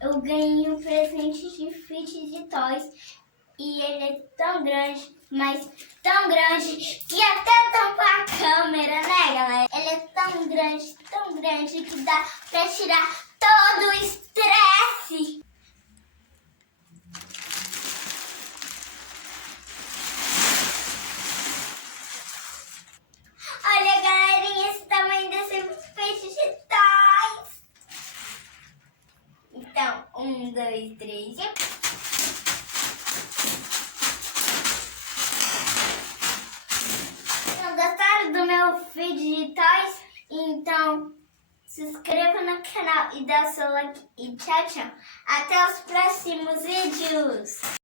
eu ganhei um presente de Fit de Toys e ele é tão grande, mas tão grande que até tampa a câmera, né, galera? Ele é tão grande que dá pra tirar todo o estresse. Olha, galerinha, esse tamanho desse Fit de Toys. Então, 1, 2, 3 e... Gostaram do meu vídeo de Toys? Então se inscreva no canal e dá o seu like e tchau, tchau. Até os próximos vídeos.